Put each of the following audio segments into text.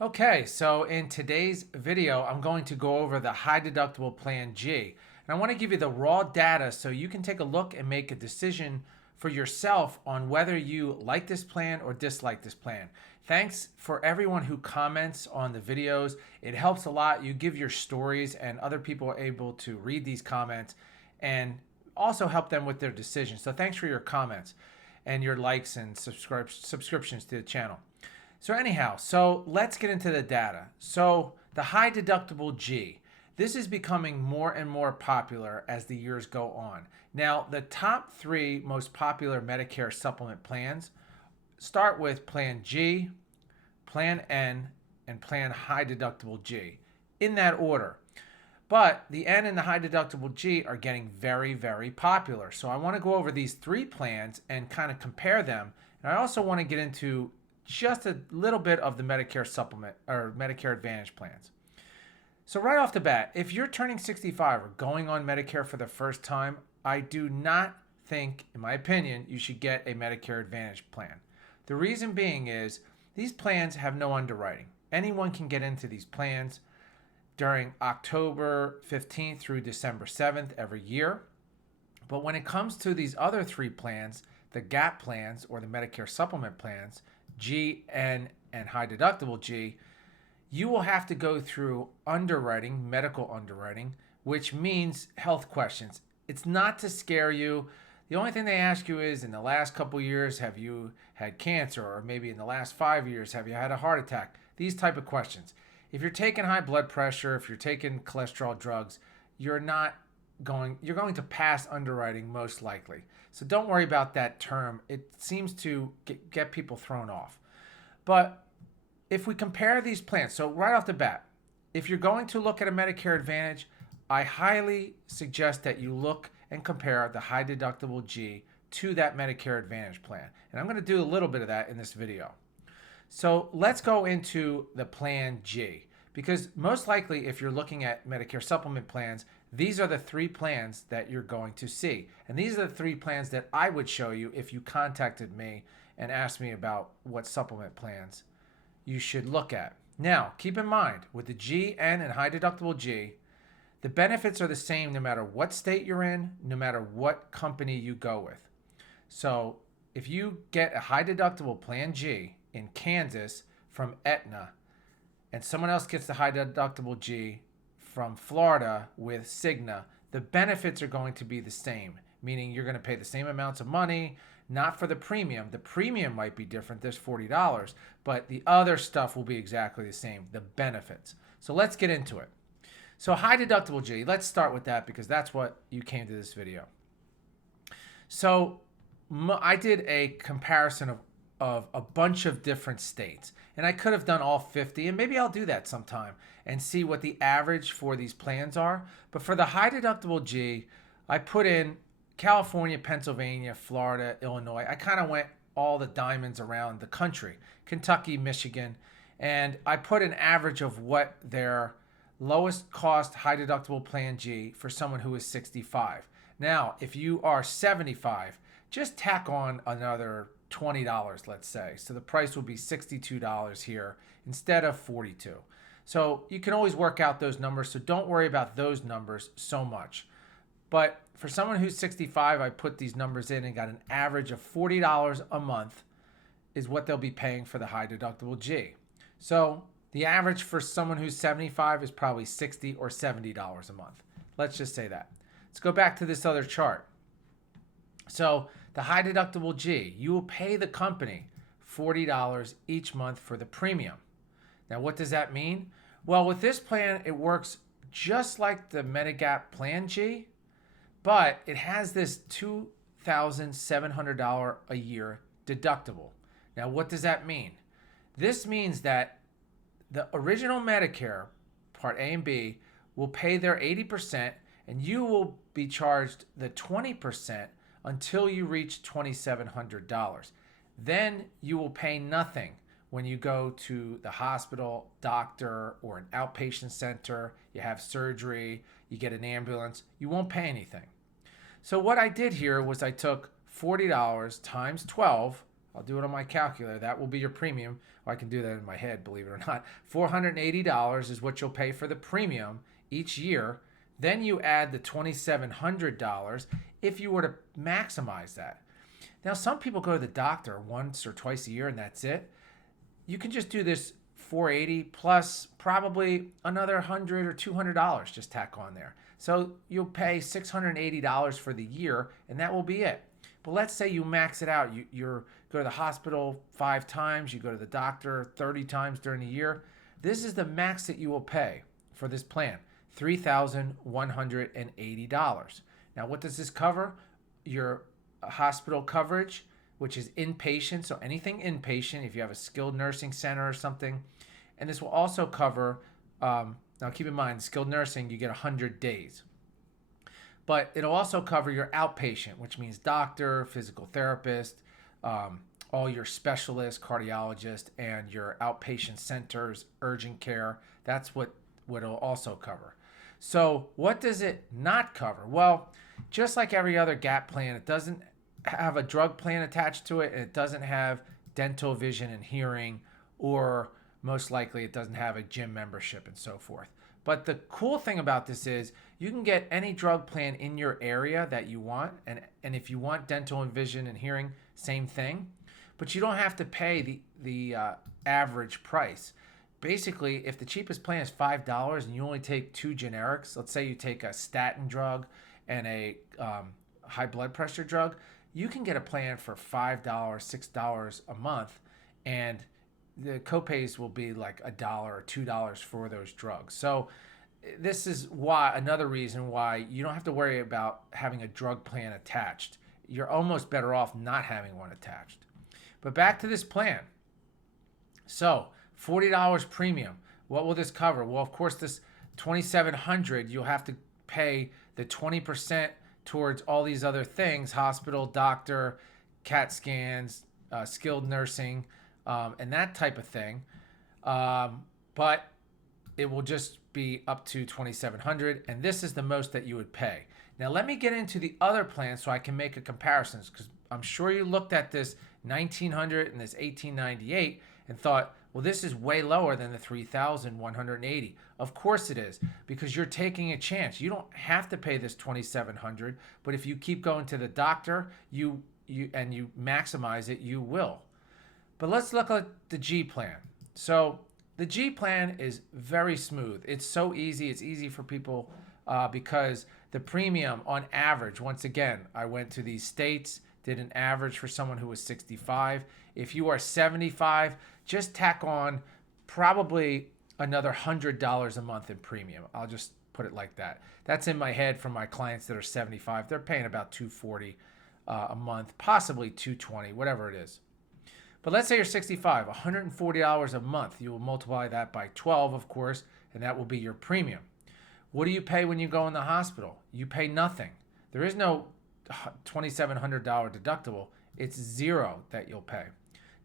Okay, so in today's video, I'm going to go over the high deductible plan G. And I want to give you the raw data so you can take a look and make a decision for yourself on whether you like this plan or dislike this plan. Thanks for everyone who comments on the videos. It helps a lot. You give your stories and other people are able to read these comments and also help them with their decisions. So thanks for your comments and your likes and subscriptions to the channel. So anyhow, so let's get into the data. So the high deductible G, this is becoming more and more popular as the years go on. Now, the top three most popular Medicare supplement plans start with Plan G, Plan N, and Plan High Deductible G, in that order. But the N and the high deductible G are getting very, very popular. So I want to go over these three plans and kind of compare them. And I also want to get into just a little bit of the Medicare supplement or Medicare Advantage plans. So right off the bat, if you're turning 65 or going on Medicare for the first time, I do not think, in my opinion, you should get a Medicare Advantage plan. The reason being is these plans have no underwriting. Anyone can get into these plans during October 15th through December 7th every year. But when it comes to these other three plans, the GAP plans or the Medicare supplement plans, G, N, and high deductible G, you will have to go through underwriting, medical underwriting, which means health questions. It's not to scare you. The only thing they ask you is, in the last couple years, have you had cancer? Or maybe in the last 5 years, have you had a heart attack? These type of questions. If you're taking high blood pressure, if you're taking cholesterol drugs, you're going to pass underwriting most likely. So don't worry about that term. It seems to get people thrown off. But if we compare these plans, so right off the bat, if you're going to look at a Medicare Advantage, I highly suggest that you look and compare the high deductible G to that Medicare Advantage plan. And I'm going to do a little bit of that in this video. So let's go into the plan G, because most likely if you're looking at Medicare supplement plans, these are the three plans that you're going to see. And these are the three plans that I would show you if you contacted me and asked me about what supplement plans you should look at. Now, keep in mind, with the G, N, and high deductible G, the benefits are the same no matter what state you're in, no matter what company you go with. So if you get a high deductible plan G in Kansas from Aetna, and someone else gets the high deductible G from Florida with Cigna, the benefits are going to be the same, meaning you're going to pay the same amounts of money, not for the premium. The premium might be different. There's $40, but the other stuff will be exactly the same, the benefits. So let's get into it. So high deductible G, let's start with that because that's what you came to this video. So I did a comparison of a bunch of different states, and I could have done all 50, and maybe I'll do that sometime and see what the average for these plans are. But for the high deductible G, I put in California, Pennsylvania, Florida, Illinois. I kind of went all the diamonds around the country, Kentucky, Michigan, and I put an average of what their lowest cost high deductible plan G for someone who is 65. Now, if you are 75, just tack on another $20, let's say. So the price will be $62 here instead of $42. So you can always work out those numbers. So don't worry about those numbers so much. But for someone who's 65, I put these numbers in and got an average of $40 a month is what they'll be paying for the high deductible G. So the average for someone who's 75 is probably $60 or $70 a month. Let's just say that. Let's go back to this other chart. So the high deductible G, you will pay the company $40 each month for the premium. Now, what does that mean? Well, with this plan, it works just like the Medigap plan G, but it has this $2,700 a year deductible. Now, what does that mean? This means that the original Medicare, Part A and B, will pay their 80%, and you will be charged the 20% until you reach $2,700. Then you will pay nothing when you go to the hospital, doctor, or an outpatient center, you have surgery, you get an ambulance, you won't pay anything. So what I did here was I took $40 times 12 I'll do it on my calculator. That will be your premium. Well, I can do that in my head, believe it or not. $480 is what you'll pay for the premium each year. Then you add the $2,700 if you were to maximize that. Now, some people go to the doctor once or twice a year and that's it. You can just do this 480 plus probably another $100 or $200 just tack on there. So you'll pay $680 for the year and that will be it. But let's say you max it out. You go to the hospital 5 times, you go to the doctor 30 times during the year. This is the max that you will pay for this plan, $3,180. Now, what does this cover? Your hospital coverage, which is inpatient, so anything inpatient, if you have a skilled nursing center or something. And this will also cover, now keep in mind, skilled nursing, you get 100 days. But it'll also cover your outpatient, which means doctor, physical therapist, all your specialists, cardiologist, and your outpatient centers, urgent care. That's what it'll also cover. So what does it not cover? Well, just like every other GAP plan, it doesn't have a drug plan attached to it, and it doesn't have dental, vision, and hearing, or most likely it doesn't have a gym membership and so forth. But the cool thing about this is you can get any drug plan in your area that you want, and if you want dental and vision and hearing, same thing. But you don't have to pay the average price. Basically, if the cheapest plan is $5 and you only take 2 generics, let's say you take a statin drug and a high blood pressure drug, you can get a plan for $5, $6 a month, and the copays will be like $1 or $2 for those drugs. So this is why, another reason why you don't have to worry about having a drug plan attached. You're almost better off not having one attached. But back to this plan. So $40 premium. What will this cover? Well, of course, this $2,700, you'll have to pay the 20% towards all these other things: hospital, doctor, CAT scans, skilled nursing, and that type of thing. But it will just be up to $2,700, and this is the most that you would pay. Now, let me get into the other plans so I can make a comparison, because I'm sure you looked at this $1,900 and this $1,898 and thought, well, this is way lower than the $3,180. Of course it is, because you're taking a chance. You don't have to pay this $2,700, but if you keep going to the doctor, you maximize it, you will. But let's look at the G plan. So the G plan is very smooth. It's so easy. It's easy for people because the premium on average, once again, I went to these states, did an average for someone who was 65. If you are 75, just tack on probably another $100 a month in premium. I'll just put it like that. That's in my head for my clients that are 75. They're paying about $240 a month, possibly $220, whatever it is. But let's say you're 65, $140 a month. You will multiply that by 12, of course, and that will be your premium. What do you pay when you go in the hospital? You pay nothing. There is no $2,700 deductible. It's zero that you'll pay.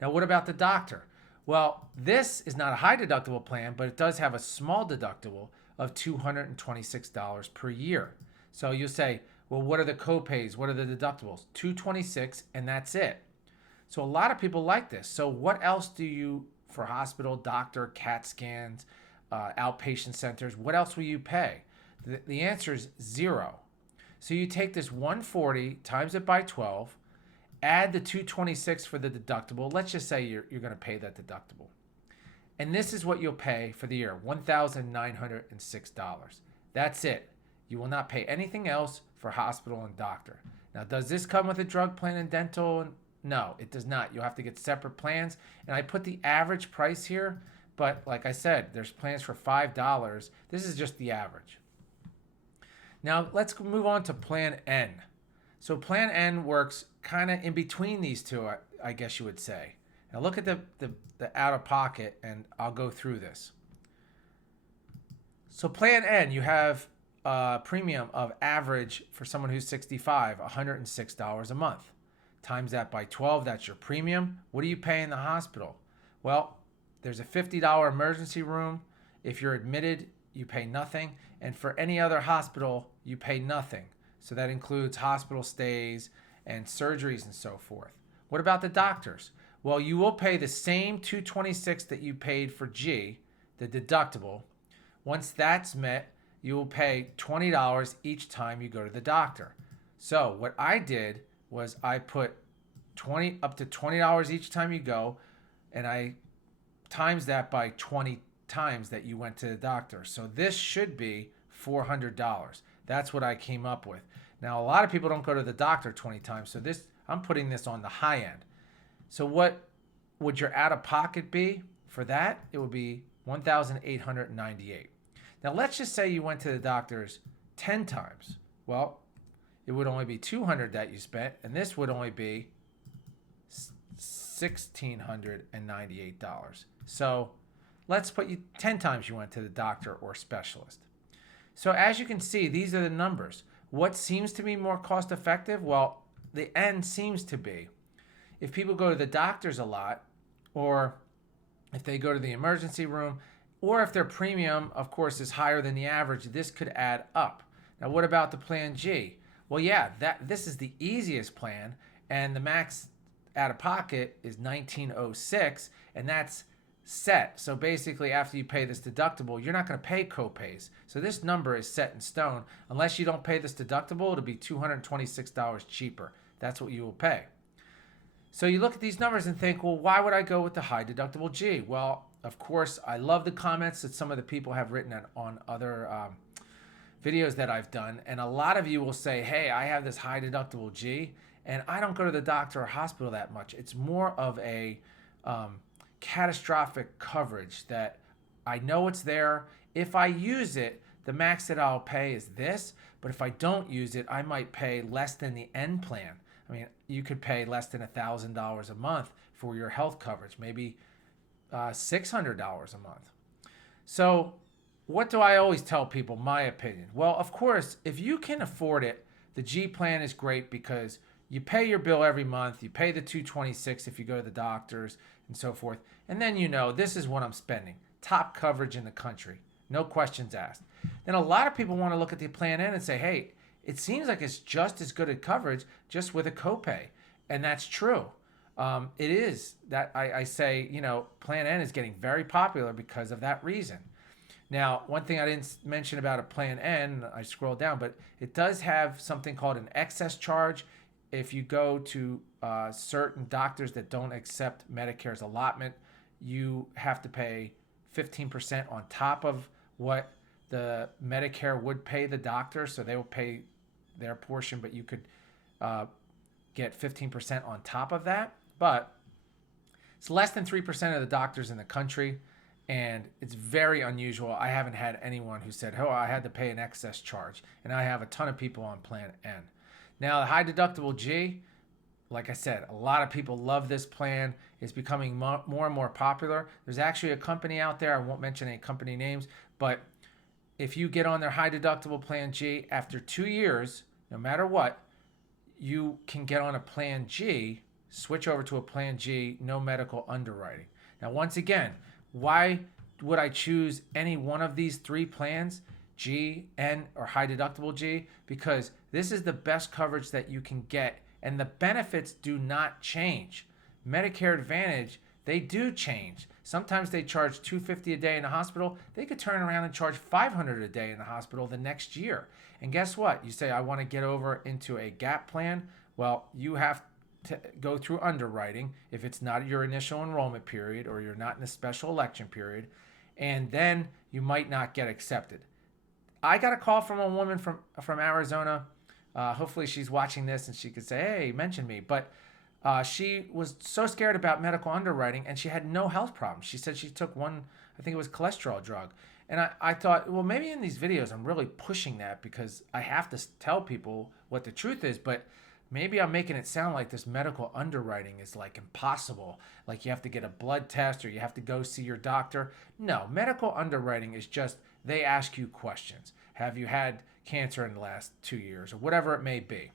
Now, what about the doctor? Well, this is not a high deductible plan, but it does have a small deductible of $226 per year. So you'll say, well, what are the copays? What are the deductibles? $226, and that's it. So a lot of people like this. So what else do you, for hospital, doctor, CAT scans, outpatient centers, what else will you pay? The answer is zero. So you take this 140, times it by 12, add the 226 for the deductible. Let's just say you're going to pay that deductible. And this is what you'll pay for the year, $1,906. That's it. You will not pay anything else for hospital and doctor. Now, does this come with a drug plan and dental? No, it does not. You'll have to get separate plans. And I put the average price here, but like I said, there's plans for $5. This is just the average. Now, let's move on to Plan N. So Plan N works kind of in between these two, I guess you would say. Now look at the out-of-pocket, and I'll go through this. So Plan N, you have a premium of average for someone who's 65, $106 a month. Times that by 12, that's your premium. What do you pay in the hospital? Well, there's a $50 emergency room. If you're admitted, you pay nothing. And for any other hospital, you pay nothing. So that includes hospital stays and surgeries and so forth. What about the doctors? Well, you will pay the same $226 that you paid for G, the deductible. Once that's met, you will pay $20 each time you go to the doctor. So what I did was I put up to $20 each time you go, and I times that by 20 times that you went to the doctor. So this should be $400. That's what I came up with. Now, a lot of people don't go to the doctor 20 times, so I'm putting this on the high end. So what would your out-of-pocket be for that? It would be $1,898. Now, let's just say you went to the doctor's 10 times. Well, it would only be $200 that you spent, and this would only be $1,698. So let's put you 10 times you went to the doctor or specialist. So as you can see, these are the numbers. What seems to be more cost effective? Well, the end seems to be if people go to the doctors a lot, or if they go to the emergency room, or if their premium, of course, is higher than the average, this could add up. Now, what about the Plan G? Well, yeah, this is the easiest plan, and the max out of pocket is $1,906, and that's set. So basically, after you pay this deductible, you're not going to pay copays. So this number is set in stone. Unless you don't pay this deductible, it'll be $226 cheaper. That's what you will pay. So you look at these numbers and think, well, why would I go with the high deductible G? Well, of course, I love the comments that some of the people have written on other videos that I've done. And a lot of you will say, hey, I have this high deductible G, and I don't go to the doctor or hospital that much. It's more of a catastrophic coverage that I know it's there. If I use it, the max that I'll pay is this, but if I don't use it, I might pay less than the end plan. I mean, you could pay less than $1,000 a month for your health coverage, maybe $600 a month. So what do I always tell people? My opinion. Well, of course, if you can afford it, the G plan is great because you pay your bill every month. You pay the $226 if you go to the doctors and so forth. And then you know, this is what I'm spending. Top coverage in the country. No questions asked. Then a lot of people want to look at the Plan N and say, hey, it seems like it's just as good a coverage just with a copay. And that's true. It is that I say, Plan N is getting very popular because of that reason. Now, one thing I didn't mention about a Plan N, I scrolled down, but it does have something called an excess charge. If you go to certain doctors that don't accept Medicare's allotment, you have to pay 15% on top of what the Medicare would pay the doctor. So they will pay their portion, but you could get 15% on top of that. But it's less than 3% of the doctors in the country, and it's very unusual. I haven't had anyone who said, oh, I had to pay an excess charge, and I have a ton of people on Plan N. Now, the high deductible G, like I said, a lot of people love this plan. It's becoming more and more popular. There's actually a company out there, I won't mention any company names, but if you get on their high deductible Plan G, after 2 years, no matter what, you can get on a Plan G, switch over to a Plan G, no medical underwriting. Now, once again, why would I choose any one of these three plans, G, N, or high deductible G? Because this is the best coverage that you can get, and the benefits do not change. Medicare Advantage, they do change. Sometimes they charge $250 a day in the hospital. They could turn around and charge $500 a day in the hospital the next year. And guess what? You say, I want to get over into a gap plan. Well, you have to go through underwriting if it's not your initial enrollment period or you're not in a special election period, and then you might not get accepted. I got a call from a woman from Arizona. Hopefully she's watching this and she could say, hey, mention me. But she was so scared about medical underwriting, and she had no health problems. She said she took one, I think it was cholesterol drug. And I thought, well, maybe in these videos I'm really pushing that because I have to tell people what the truth is, but maybe I'm making it sound like this medical underwriting is like impossible. Like you have to get a blood test or you have to go see your doctor. No, medical underwriting is just they ask you questions. Have you had cancer in the last 2 years or whatever it may be?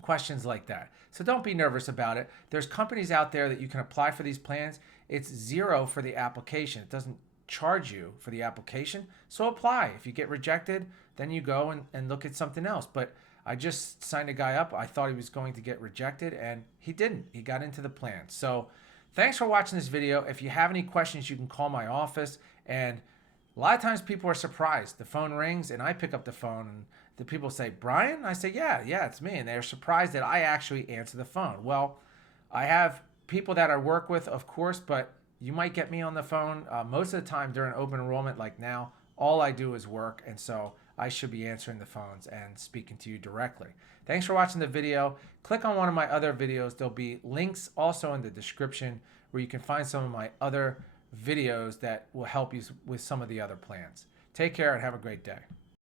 Questions like that. So don't be nervous about it. There's companies out there that you can apply for these plans. It's $0 for the application. It doesn't charge you for the application. So apply. If you get rejected, then you go and look at something else. But I just signed a guy up. I thought he was going to get rejected, and he didn't. He got into the plan. So thanks for watching this video. If you have any questions, you can call my office. And a lot of times people are surprised. The phone rings, and I pick up the phone, and the people say, Brian? I say, yeah, it's me. And they're surprised that I actually answer the phone. Well, I have people that I work with, of course, but you might get me on the phone most of the time during open enrollment like now. All I do is work, and so I should be answering the phones and speaking to you directly. Thanks for watching the video. Click on one of my other videos. There'll be links also in the description where you can find some of my other videos that will help you with some of the other plans. Take care and have a great day.